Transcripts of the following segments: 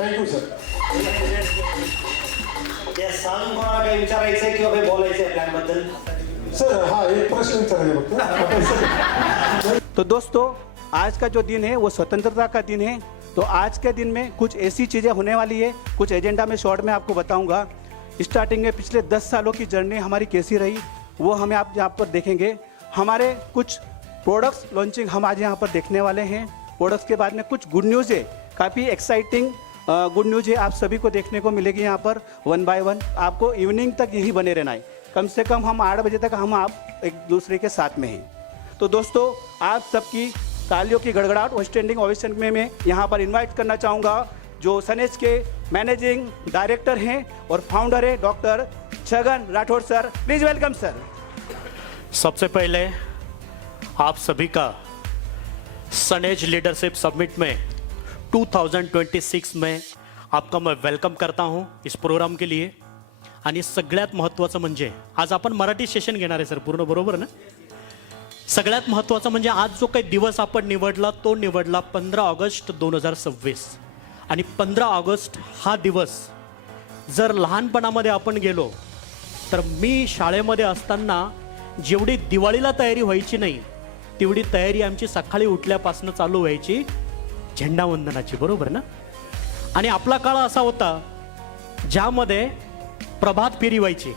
Thank you sir. त्या सांग कोणाला काही विचारायचंय किंवा काही बोलायचंय प्लॅन बद्दल? सर हा एक प्रश्न विचारायचा फक्त. तो दोस्तों, आज का जो दिन है वो स्वतंत्रता का दिन है. तो आज के दिन में कुछ ऐसी चीज़ें होने वाली है, कुछ एजेंडा में शॉर्ट में आपको बताऊंगा. स्टार्टिंग में पिछले 10 सालों की जर्नी हमारी कैसी रही वो हमें आप यहाँ पर देखेंगे. हमारे कुछ प्रोडक्ट्स लॉन्चिंग हम आज यहाँ पर देखने वाले हैं. प्रोडक्ट्स के बाद में कुछ गुड न्यूज़ है, काफ़ी एक्साइटिंग गुड न्यूज़ है, आप सभी को देखने को मिलेगी यहाँ पर वन बाय वन. आपको इवनिंग तक यहीं बने रहना है. कम से कम हम 8 बजे तक हम आप एक दूसरे के साथ में हैं. तो दोस्तों, आप सबकी तालियों की गड़गड़ाहट और स्टैंडिंग ओवेशन में मैं यहाँ पर इनवाइट करना चाहूँगा जो सनेज के मैनेजिंग डायरेक्टर हैं और फाउंडर है doctor Chhagan Rathore sir. Please welcome sir. सबसे पहले आप सभी का सनेज लीडरशिप समिट में 2026 में आपका मैं वेलकम करता हूं इस प्रोग्राम के लिए. आणि सगळ्यात महत्त्वाचं म्हणजे आज आपण मराठी सेशन घेणार आहे सर, पूर्ण बरोबर ना. सगळ्यात महत्त्वाचं म्हणजे आज जो काही दिवस आपण निवडला तो निवडला 15 ऑगस्ट 2026. आणि 15 ऑगस्ट हा दिवस जर लहानपणामध्ये आपण गेलो तर मी शाळेमध्ये असताना जेवढी दिवाळीला तयारी व्हायची नाही तेवढी तयारी आमची सकाळी उठल्यापासून चालू व्हायची झेंडावंदनाची, बरोबर ना. आणि आपला काळ असा होता ज्यामध्ये प्रभात फेरी व्हायची.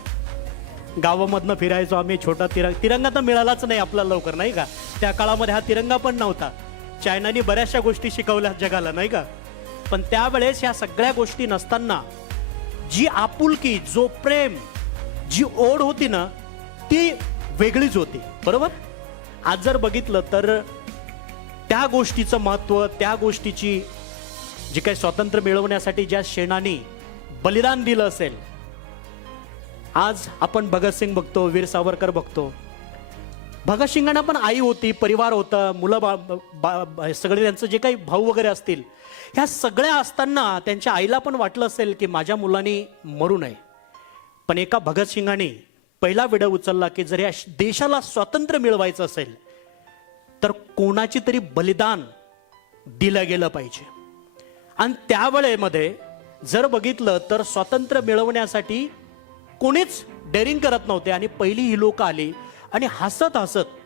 गावामधनं फिरायचो आम्ही. छोटा तिरंगा तर मिळालाच नाही आपल्याला लवकर, नाही का. त्या काळामध्ये हा तिरंगा पण नव्हता. चायनाने बऱ्याचशा गोष्टी शिकवल्या जगाला, नाही का. पण त्यावेळेस ह्या सगळ्या गोष्टी नसताना जी आपुलकी, जो प्रेम, जी ओढ होती ना ती वेगळीच होती, बरोबर. आज जर बघितलं तर त्या गोष्टीचं महत्त्व, त्या गोष्टीची जी काही स्वातंत्र्य मिळवण्यासाठी ज्या सेनानी बलिदान दिलं असेल. आज आपण भगतसिंग बघतो, वीर सावरकर बघतो. भगतसिंगांना पण आई होती, परिवार होता, मुलं सगळे त्यांचं जे काही भाऊ वगैरे असतील, ह्या सगळ्या असताना त्यांच्या आईला पण वाटलं असेल की माझ्या मुलांनी मरू नये. पण एका भगतसिंगाने पहिला विडा उचलला की जर या देशाला स्वातंत्र्य मिळवायचं असेल तर कोणाची तरी बलिदान दिलं गेलं पाहिजे. आणि त्यावेळेमध्ये जर बघितलं तर स्वातंत्र्य मिळवण्यासाठी कोणीच डेअरिंग करत नव्हते. आणि पहिली ही लोक आली आणि हसत हसत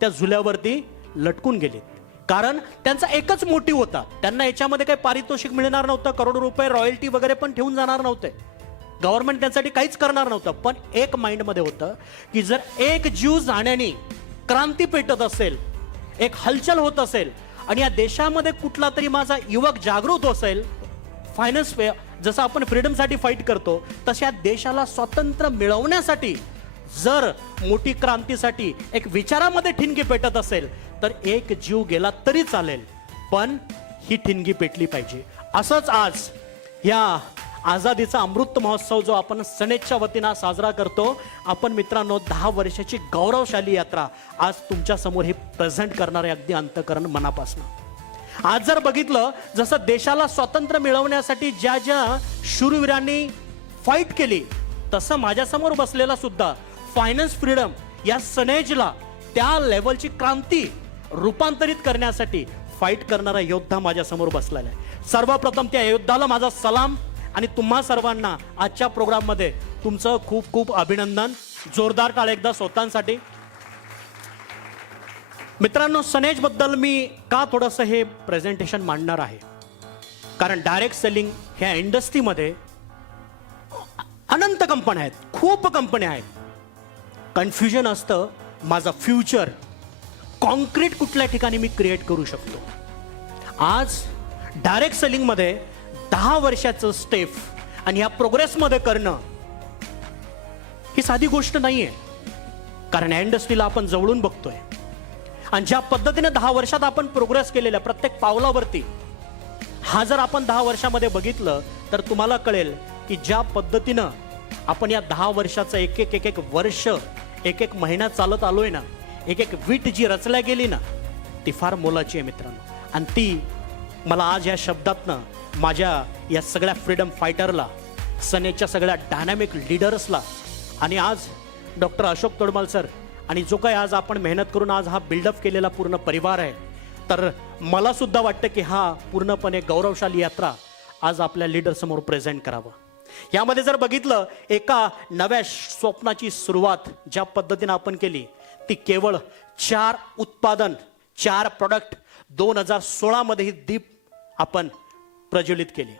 त्या झुल्यावरती लटकून गेले. कारण त्यांचा एकच मोटिव्ह होता. त्यांना याच्यामध्ये काही पारितोषिक मिळणार नव्हतं, करोडो रुपये रॉयल्टी वगैरे पण ठेवून जाणार नव्हते, गव्हर्नमेंट त्यांच्यासाठी काहीच करणार नव्हतं. पण एक माइंडमध्ये होतं की जर एक जीव जाण्याने क्रांती पेटत असेल, एक हलचल होत असेल आणि या देशामध्ये कुठला तरी माझा युवक जागृत असेल, फायनान्स जसं आपण फ्रीडमसाठी फाईट करतो तशा देशाला स्वातंत्र्य मिळवण्यासाठी जर मोठी क्रांतीसाठी एक विचारामध्ये ठिणगी पेटत असेल तर एक जीव गेला तरी चालेल, पण ही ठिणगी पेटली पाहिजे. असंच आज या आझादीचा अमृत महोत्सव जो आपण सनेजच्या वतीनं साजरा करतो, आपण मित्रांनो 10 वर्षाची गौरवशाली यात्रा आज तुमच्या समोर हे प्रेझेंट करणार आहे अगदी अंतःकरण मनापासून. आज जर बघितलं जसं देशाला स्वातंत्र्य मिळवण्यासाठी ज्या ज्या शूरवीरांनी फाईट केली तसं माझ्यासमोर बसलेला सुद्धा फायनान्स फ्रीडम या सनेजला त्या लेवलची क्रांती रूपांतरित करण्यासाठी फाईट करणारा योद्धा माझ्यासमोर बसलेला आहे. सर्वप्रथम त्या योद्धाला माझा सलाम आणि तुम्हा सर्वांना आजच्या प्रोग्राममध्ये तुमचं खूप खूप अभिनंदन. जोरदार टाळ एकदा स्वतःसाठी. मित्रांनो, सनेज बद्दल मी का थोडंसं हे प्रेझेंटेशन मांडणार आहे कारण डायरेक्ट सेलिंग ह्या इंडस्ट्रीमध्ये अनंत कंपन्या आहेत, खूप कंपन्या आहेत. कन्फ्युजन असतं माझा फ्युचर कॉन्क्रीट कुठल्या ठिकाणी मी क्रिएट करू शकतो. आज डायरेक्ट सेलिंगमध्ये 10 वर्षाचं स्टेप आणि ह्या प्रोग्रेसमध्ये करणं ही साधी गोष्ट नाहीये. कारण या इंडस्ट्रीला आपण जवळून बघतोय आणि ज्या पद्धतीने 10 वर्षात आपण प्रोग्रेस केलेल्या प्रत्येक पावलावरती हा जर आपण 10 वर्षामध्ये बघितलं तर तुम्हाला कळेल की ज्या पद्धतीनं आपण या 10 वर्षाचं एक एक वर्ष एक एक महिना चालत आलोय ना, एक एक वीट जी रचल्या गेली ना ती फार मोलाची आहे मित्रांनो. आणि ती मला आज या शब्दातनं माझ्या या सगळ्या फ्रीडम फायटरला, सनेजच्या सगळ्या डायनॅमिक लीडर्सला आणि आज डॉक्टर अशोक तोडमाल सर आणि जो काही आज आपण मेहनत करून आज हा बिल्डअप केलेला पूर्ण परिवार आहे, तर मला सुद्धा वाटतं की हा पूर्णपणे गौरवशाली यात्रा आज आपल्या लीडर समोर प्रेझेंट करावं. यामध्ये जर बघितलं, एका नव्या स्वप्नाची सुरुवात ज्या पद्धतीने आपण केली ती केवळ 4 उत्पादन 4 प्रोडक्ट 2016 मध्ये ही दीप आपण प्रज्वलित केली.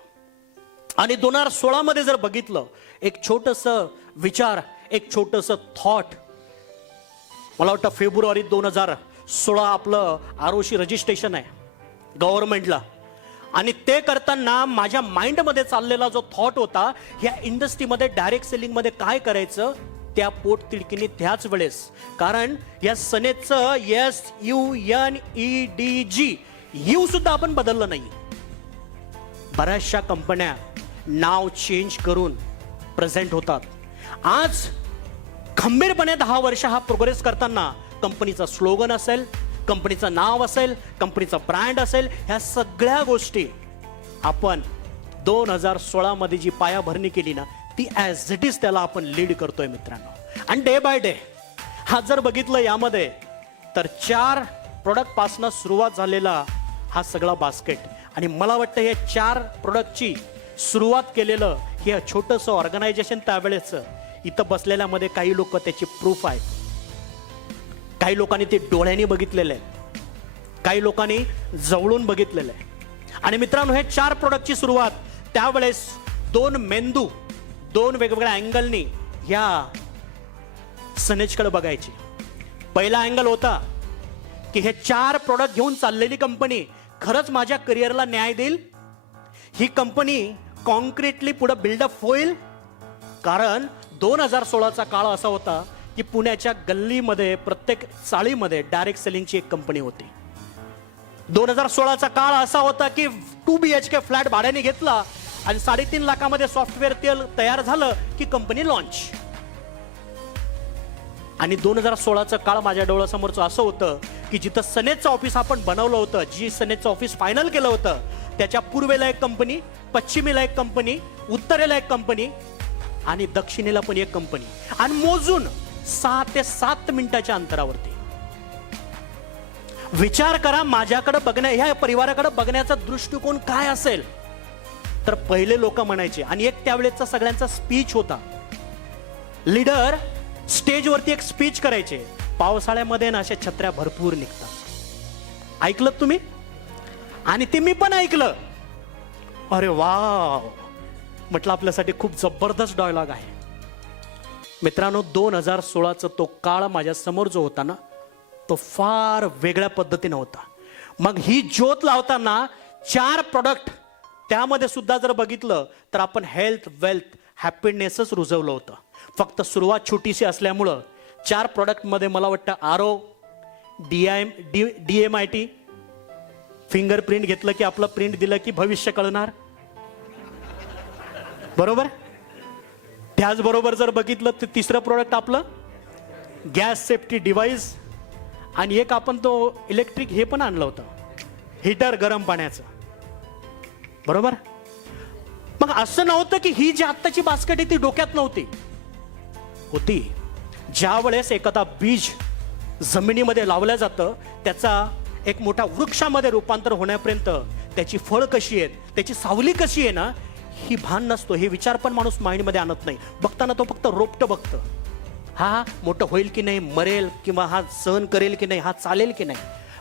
आणि 2016 मध्ये जर बघितलं, एक छोटंसं विचार, एक छोटंसं थॉट, मला वाटतं फेब्रुवारी 2016 आपलं आरोशी रजिस्ट्रेशन आहे गव्हर्नमेंटला. आणि ते करताना माझ्या माइंडमध्ये चाललेला जो थॉट होता, या इंडस्ट्रीमध्ये डायरेक्ट सेलिंगमध्ये काय करायचं, त्या पोट तिडकीने त्याच वेळेस, कारण या सनेजचं SUNEDG यू सुद्धा आपण बदललं नाही. बऱ्याचशा कंपन्या नाव चेंज करून प्रेझेंट होतात. आज खंबीरपणे 10 वर्ष हा प्रोग्रेस करताना कंपनीचा स्लोगन असेल, कंपनीचं नाव असेल, कंपनीचा ब्रँड असेल, ह्या सगळ्या गोष्टी आपण 2016 मध्ये जी पायाभरणी केली ना, ती ॲज इट इज त्याला आपण लीड करतोय मित्रांनो. आणि डे बाय डे हा जर बघितलं यामध्ये, तर 4 प्रोडक्ट पासून सुरुवात झालेला हा सगळा बास्केट. आणि मला वाटतं हे 4 प्रोडक्टची सुरुवात केलेलं हे छोटंसं ऑर्गनायझेशन त्यावेळेचं, इथं बसलेल्यामध्ये काही लोक त्याची प्रूफ आहेत. काही लोकांनी ते डोळ्यांनी बघितलेलं आहे, काही लोकांनी जवळून बघितलेलं आहे. आणि मित्रांनो, हे 4 प्रोडक्टची सुरुवात त्यावेळेस 2 मेंदू 2 वेगवेगळ्या अँगलनी या सनेजकडे बघायची. पहिला अँगल होता की हे 4 प्रोडक्ट घेऊन चाललेली कंपनी खरंच माझ्या करिअरला न्याय देईल, ही कंपनी कॉन्क्रीटली पुढे बिल्डअप होईल. कारण 2016चा काळ असा होता की पुण्याच्या गल्लीमध्ये प्रत्येक चाळीमध्ये डायरेक्ट सेलिंगची एक कंपनी होती. 2016चा काळ असा होता की 2 BHK फ्लॅट भाड्याने घेतला आणि 3.5 लाखामध्ये सॉफ्टवेअर तयार झालं की कंपनी लॉन्च. आणि 2016चं काळ माझ्या डोळ्यासमोरचं असं होतं की जिथं सनेजचं ऑफिस आपण बनवलं होतं, जी सनेजचं ऑफिस फायनल केलं होतं, त्याच्या पूर्वेला एक कंपनी, पश्चिमेला एक कंपनी, उत्तरेला एक कंपनी आणि दक्षिणेला पण एक कंपनी. आणि मोजून 6 ते 7 मिनिटाच्या अंतरावरती. विचार करा, माझ्याकडे ह्या परिवाराकडे बघण्याचा दृष्टिकोन काय असेल. तर पहिले लोक म्हणायचे, आणि एक त्यावेळेचा सगळ्यांचा स्पीच होता, लीडर स्टेजवरती एक स्पीच करायचे, पावसाळ्यामध्ये ना अशा छत्र्या भरपूर निघतात. ऐकलं तुम्ही? आणि ते मी पण ऐकलं. अरे वाव, म्हटलं आपल्यासाठी खूप जबरदस्त डायलॉग आहे. मित्रांनो, 2016चा तो काळ माझ्या समोर जो होता ना, तो फार वेगळ्या पद्धतीने होता. मग ही ज्योत लावताना 4 प्रोडक्ट, त्यामध्ये सुद्धा जर बघितलं तर आपण हेल्थ, वेल्थ, हॅपीनेसच रुजवलं होतं. फक्त सुरुवात छोटीशी असल्यामुळं 4 प्रोडक्टमध्ये मला वाटतं RO, DMIT, फिंगरप्रिंट घेतलं की आपलं प्रिंट दिलं की भविष्य कळणार, बरोबर. त्याचबरोबर जर बघितलं तर 3रं प्रोडक्ट आपलं गॅस सेफ्टी डिव्हाइस, आणि एक आपण तो इलेक्ट्रिक हे पण आणलं होतं, हीटर गरम पाण्याचं, बरोबर. मग असं नव्हतं की ही जी आत्ताची बास्केट आहे ती डोक्यात नव्हती, होती. ज्या वेळेस एखादा बीज जमिनीमध्ये लावलं जातं, त्याचा एक मोठा वृक्षामध्ये रूपांतर होण्यापर्यंत त्याची फळ कशी आहेत, त्याची सावली कशी आहे ना, ही भान नसतो. हे विचार पण माणूस माइंडमध्ये आणत नाही. बघताना तो फक्त रोपटं बघतं, हा मोठं होईल की नाही, मरेल किंवा हा सहन करेल की नाही, हा चालेल की नाही.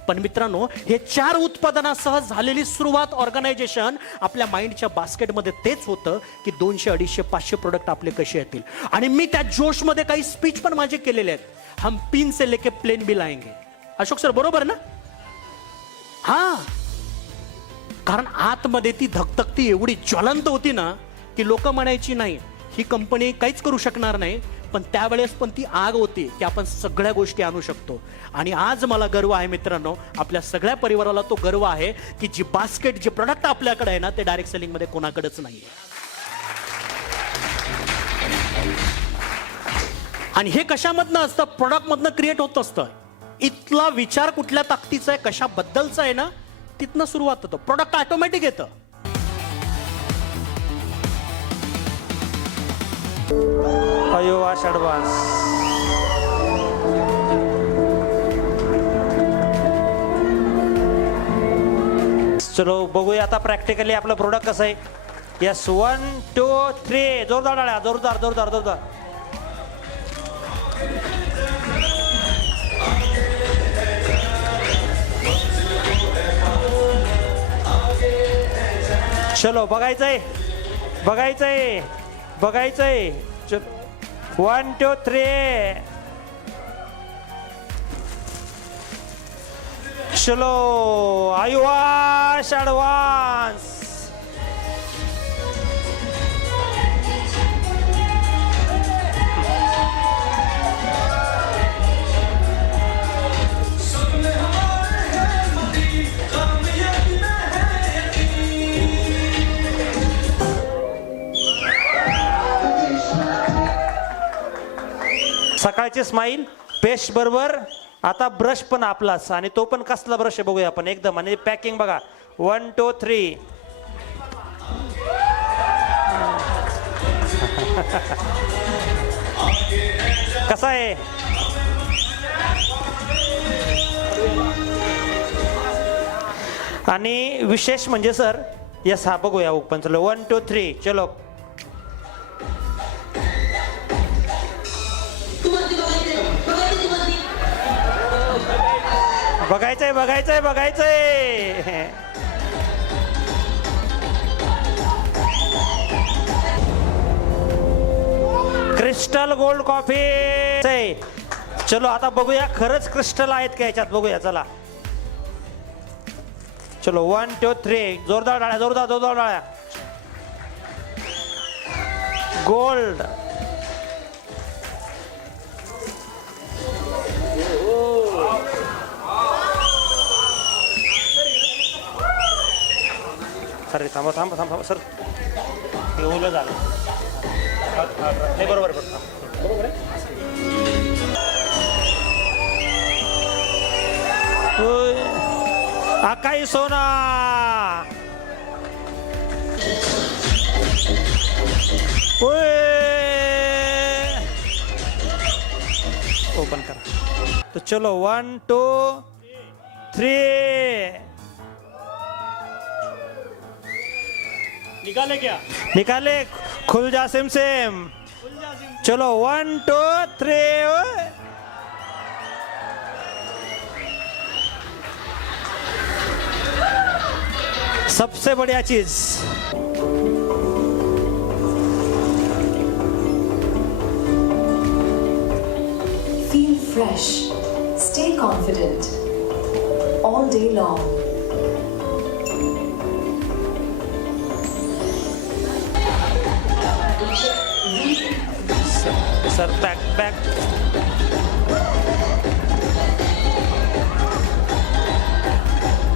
पण मित्रांनो, हे 4 उत्पादनासह झालेली सुरुवात ऑर्गनायझेशन आपल्या माइंडच्या बास्केटमध्ये तेच होतं की 200, 250, 500 प्रोडक्ट आपले कसे येतील. आणि मी त्या जोशमध्ये काही स्पीच पण माझे केलेले आहेत. हम पिन से लेके प्लेन भी लाएंगे. अशोक सर, बरोबर ना? हा, कारण आतमध्ये ती धकधकती एवढी ज्वलंत होती ना की लोक म्हणायची नाही ही कंपनी काहीच करू शकणार नाही. पण त्यावेळेस पण ती आग होती की आपण सगळ्या गोष्टी आणू शकतो. आणि आज मला गर्व आहे मित्रांनो, आपल्या सगळ्या परिवाराला तो गर्व आहे की जी बास्केट, जे प्रोडक्ट आपल्याकडे आहे ना, ते डायरेक्ट सेलिंग मध्ये कोणाकडेच नाही. आणि हे कशामधनं असतं? प्रोडक्ट मधनं क्रिएट होत असतं. इथला विचार कुठल्या ताकदीचा आहे, कशाबद्दलचा आहे ना, तिथनं सुरुवात होतं. प्रोडक्ट ऑटोमॅटिक येतं. अयो ॲडव्हान्स. चलो बघूया आता प्रॅक्टिकली आपलं प्रोडक्ट कसं आहे. यस 1 2 3 जोरदार टाळ्या जोरदार जोरदार जोरदार चलो बघायचंय बघायचंय बघायचंय 1 2 3 चलो आयुष ॲडव्हान्स सकाळची स्माईल पेस्ट बरोबर आता ब्रश पण आपलाच आणि तो पण कसला ब्रश आहे बघूया आपण एकदम आणि पॅकिंग बघा 1 2 3 कसा आहे आणि विशेष म्हणजे सर यस हा बघूया ओपन चलो 1 2 3 चलो बघायचंय बघायचंय बघायचंय क्रिस्टल गोल्ड कॉफी चलो आता बघूया खरंच क्रिस्टल आहेत का याच्यात बघूया चला चलो 1 2 3 जोरदार डाळ्या जोरदार जोरदार डाळ्या गोल्ड अरे थांबा थांबा थांबा सर एवढं झालं नाही बरोबर बरोबर आहे आकाई सोना ओपन करा तो चलो 1 2 3 निकाले क्या निकाले खुल जा सेम सेम चलो 1 2 3 सबसे बढ़िया चीज Feel fresh. Stay confident. All day long. Sir back back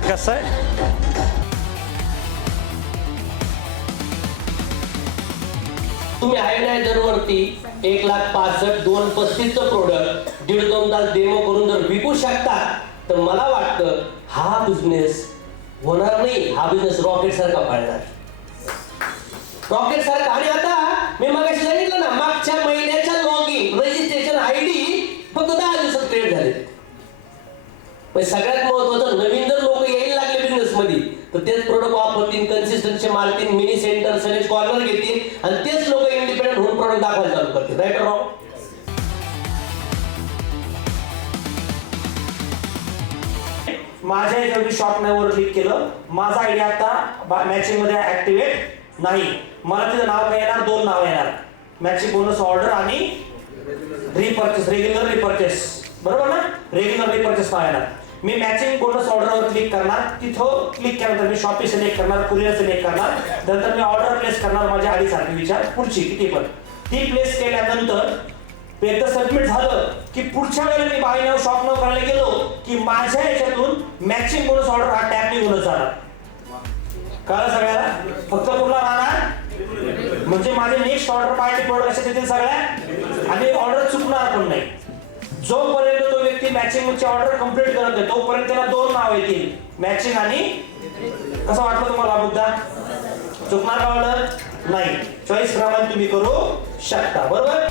कसं आहे तुम्ही आयोनायझरवरती 1,65,235चं प्रोडक्ट 1.5-2 तास डेमो करून जर विकू शकता तर मला वाटतं हा बिझनेस होणार नाही हा बिझनेस रॉकेट सारखा पाळणार रॉकेट सारखा आणि आता मी मगाशी सांगितलं ना मागच्या महिन्याच्या लॉगिन रजिस्ट्रेशन आयडी फक्त 10 दिवसात क्रिएट झाले पण सगळ्यात महत्वाचं नवीन जर लोक यायला लागले बिझनेस मध्ये तर तेच प्रोडक्ट वापरतील कन्सिस्टन्सी मारतील मिनी सेंटर सर्व्हिस कॉर्नर घेतील आणि तेच लोक इंडिपेंडेंट होऊन प्रोडक्ट दाखवायला चालू करतील राईट और रॉंग माझ्या याच्यावरती शॉप नाव वर क्लिक केलं माझा आयडिया आता मॅचिंग मध्ये ऍक्टिव्हेट नाही मला तिथं नाव काय येणार 2 नाव येणार मॅचिंग बोनस ऑर्डर आणि रिपर्चेस रेग्युलर रिपर्चेस बरोबर ना रेग्युलर रिपर्चेस नाव येणार मी मॅचिंग बोनस ऑर्डरवर क्लिक करणार तिथं क्लिक केल्यानंतर मी शॉपी सिलेक्ट करणार कुरिअर सिलेक्ट करणार नंतर मी ऑर्डर प्लेस करणार माझ्या आधीसारखी विचार पुढची किती पण ती प्लेस केल्यानंतर एकदा सबमिट झालं की पुढच्या वेळेला मी बाय नाव शॉप नाव करायला गेलो की माझ्या याच्यातून मॅचिंग बोनस ऑर्डर हा टॅब निघूनच जाणार कळलं सगळ्याला फक्त कुठला राहणार म्हणजे माझे नेक्स्ट ऑर्डर पार्टी प्रोडक्ट असे येतील सगळ्या आणि ऑर्डर चुकणार पण नाही जोपर्यंत तो व्यक्ती मॅचिंगची ऑर्डर कंप्लीट करत नाही तोपर्यंत त्याला 2 नाव येतील मॅचिंग आणि कसं वाटलं तुम्हाला मुद्दा चुकणार का ऑर्डर नाही चॉईस प्रमाणे तुम्ही करू शकता बरोबर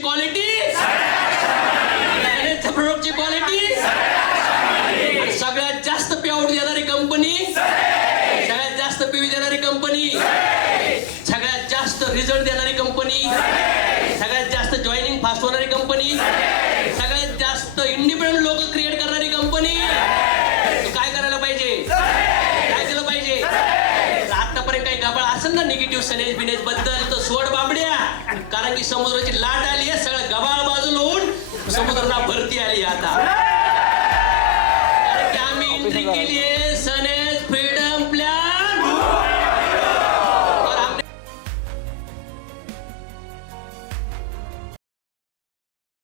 क्वालिटी प्रोडक्टची क्वालिटी सगळ्यात जास्त पेआउट देणारी कंपनी, सगळ्यात जास्त पीव्ही देणारी कंपनी, सगळ्यात जास्त रिझल्ट देणारी कंपनी, सगळ्यात जास्त जॉईनिंग फास्ट होणारी कंपनी, सगळ्यात जास्त इंडिपेंडंट लोक क्रिएट करणारी कंपनी. काय करायला पाहिजे, काय केलं पाहिजे? आतापर्यंत काही गबाळ असेल ना निगेटिव्ह सनेज बिनेज बद्दल तर सोड बाबड्या, कारण की समुद्राची लाट आली आहे. सगळं गबाळ बाजूला होऊन समुद्राला भरती आली आता. कारण की आम्ही एंट्री केली आहे